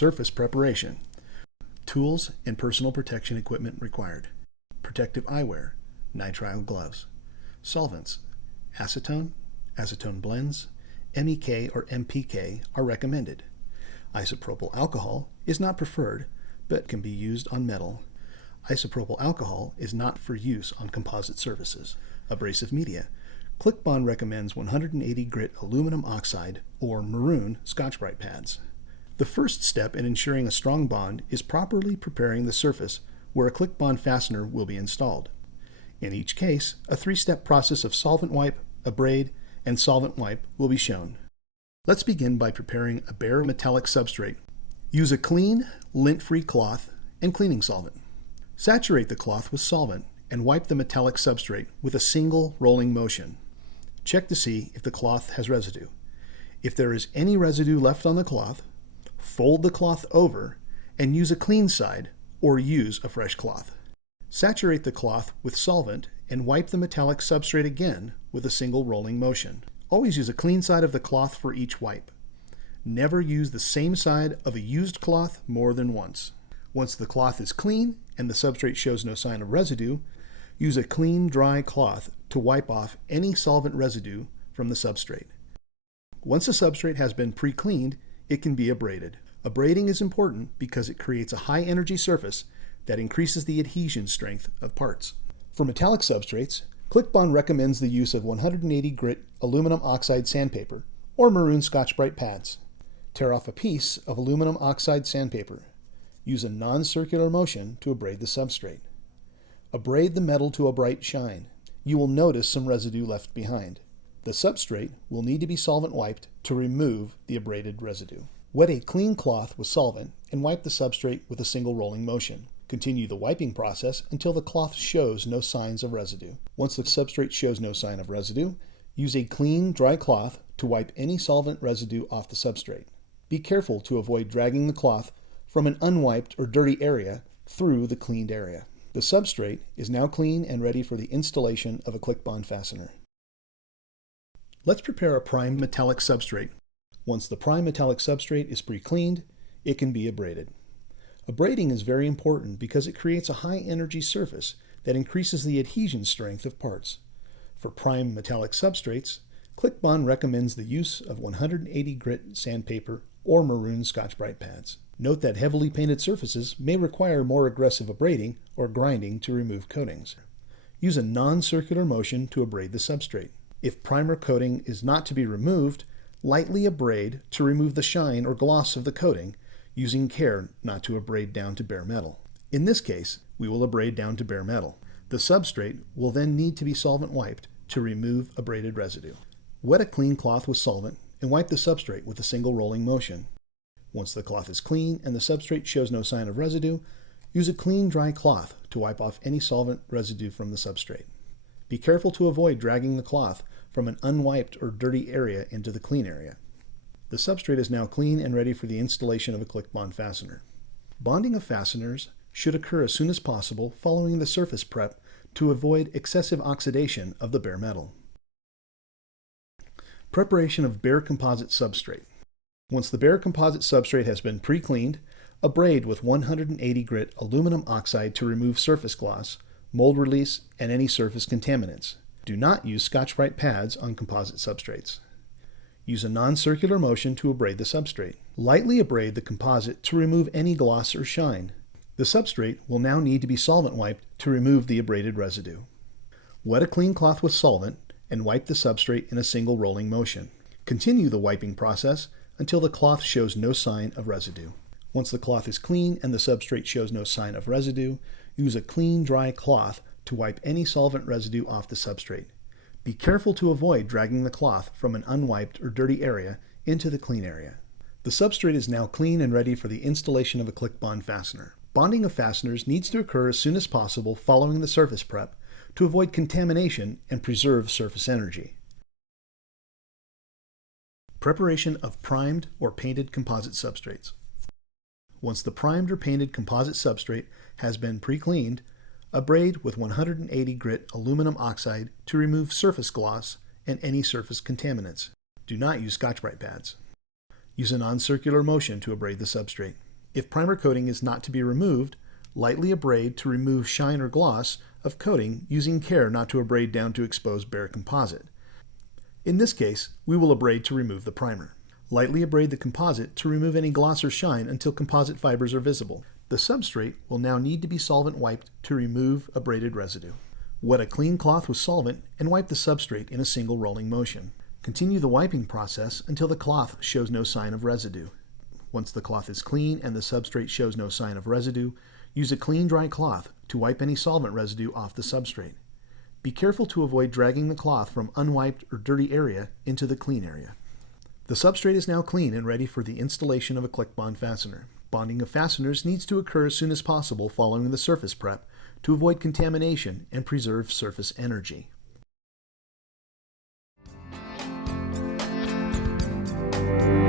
Surface preparation. Tools and personal protection equipment required. Protective eyewear, nitrile gloves. Solvents, acetone, acetone blends, MEK or MPK are recommended. Isopropyl alcohol is not preferred, but can be used on metal. Isopropyl alcohol is not for use on composite surfaces. Abrasive media. ClickBond recommends 180 grit aluminum oxide or maroon Scotch-Brite pads. The first step in ensuring a strong bond is properly preparing the surface where a ClickBond fastener will be installed. In each case, a three-step process of solvent wipe, abrade, and solvent wipe will be shown. Let's begin by preparing a bare metallic substrate. Use a clean, lint-free cloth and cleaning solvent. Saturate the cloth with solvent and wipe the metallic substrate with a single rolling motion. Check to see if the cloth has residue. If there is any residue left on the cloth, fold the cloth over and use a clean side or use a fresh cloth. Saturate the cloth with solvent and wipe the metallic substrate again with a single rolling motion. Always use a clean side of the cloth for each wipe. Never use the same side of a used cloth more than once. Once the cloth is clean and the substrate shows no sign of residue, use a clean, dry cloth to wipe off any solvent residue from the substrate. Once the substrate has been pre-cleaned, it can be abraded. Abrading is important because it creates a high-energy surface that increases the adhesion strength of parts. For metallic substrates, ClickBond recommends the use of 180 grit aluminum oxide sandpaper or maroon Scotch-Brite pads. Tear off a piece of aluminum oxide sandpaper. Use a non-circular motion to abrade the substrate. Abrade the metal to a bright shine. You will notice some residue left behind. The substrate will need to be solvent wiped to remove the abraded residue. Wet a clean cloth with solvent and wipe the substrate with a single rolling motion. Continue the wiping process until the cloth shows no signs of residue. Once the substrate shows no sign of residue, use a clean, dry cloth to wipe any solvent residue off the substrate. Be careful to avoid dragging the cloth from an unwiped or dirty area through the cleaned area. The substrate is now clean and ready for the installation of a ClickBond fastener. Let's prepare a primed metallic substrate. Once the primed metallic substrate is pre-cleaned, it can be abraded. Abrading is very important because it creates a high-energy surface that increases the adhesion strength of parts. For primed metallic substrates, ClickBond recommends the use of 180 grit sandpaper or maroon Scotch-Brite pads. Note that heavily painted surfaces may require more aggressive abrading or grinding to remove coatings. Use a non-circular motion to abrade the substrate. If primer coating is not to be removed, lightly abrade to remove the shine or gloss of the coating, using care not to abrade down to bare metal. In this case, we will abrade down to bare metal. The substrate will then need to be solvent wiped to remove abraded residue. Wet a clean cloth with solvent and wipe the substrate with a single rolling motion. Once the cloth is clean and the substrate shows no sign of residue, use a clean, dry cloth to wipe off any solvent residue from the substrate. Be careful to avoid dragging the cloth from an unwiped or dirty area into the clean area. The substrate is now clean and ready for the installation of a ClickBond fastener. Bonding of fasteners should occur as soon as possible following the surface prep to avoid excessive oxidation of the bare metal. Preparation of bare composite substrate. Once the bare composite substrate has been pre-cleaned, abrade with 180 grit aluminum oxide to remove surface gloss, mold release, and any surface contaminants. Do not use Scotch-Brite pads on composite substrates. Use a non-circular motion to abrade the substrate. Lightly abrade the composite to remove any gloss or shine. The substrate will now need to be solvent wiped to remove the abraded residue. Wet a clean cloth with solvent and wipe the substrate in a single rolling motion. Continue the wiping process until the cloth shows no sign of residue. Once the cloth is clean and the substrate shows no sign of residue, use a clean, dry cloth to wipe any solvent residue off the substrate. Be careful to avoid dragging the cloth from an unwiped or dirty area into the clean area. The substrate is now clean and ready for the installation of a ClickBond fastener. Bonding of fasteners needs to occur as soon as possible following the surface prep to avoid contamination and preserve surface energy. Preparation of primed or painted composite substrates. Once the primed or painted composite substrate has been pre-cleaned, abrade with 180 grit aluminum oxide to remove surface gloss and any surface contaminants. Do not use Scotch-Brite pads. Use a non-circular motion to abrade the substrate. If primer coating is not to be removed, lightly abrade to remove shine or gloss of coating, using care not to abrade down to expose bare composite. In this case, we will abrade to remove the primer. Lightly abrade the composite to remove any gloss or shine until composite fibers are visible. The substrate will now need to be solvent wiped to remove abraded residue. Wet a clean cloth with solvent and wipe the substrate in a single rolling motion. Continue the wiping process until the cloth shows no sign of residue. Once the cloth is clean and the substrate shows no sign of residue, use a clean, dry cloth to wipe any solvent residue off the substrate. Be careful to avoid dragging the cloth from unwiped or dirty area into the clean area. The substrate is now clean and ready for the installation of a click bond fastener. Bonding of fasteners needs to occur as soon as possible following the surface prep to avoid contamination and preserve surface energy.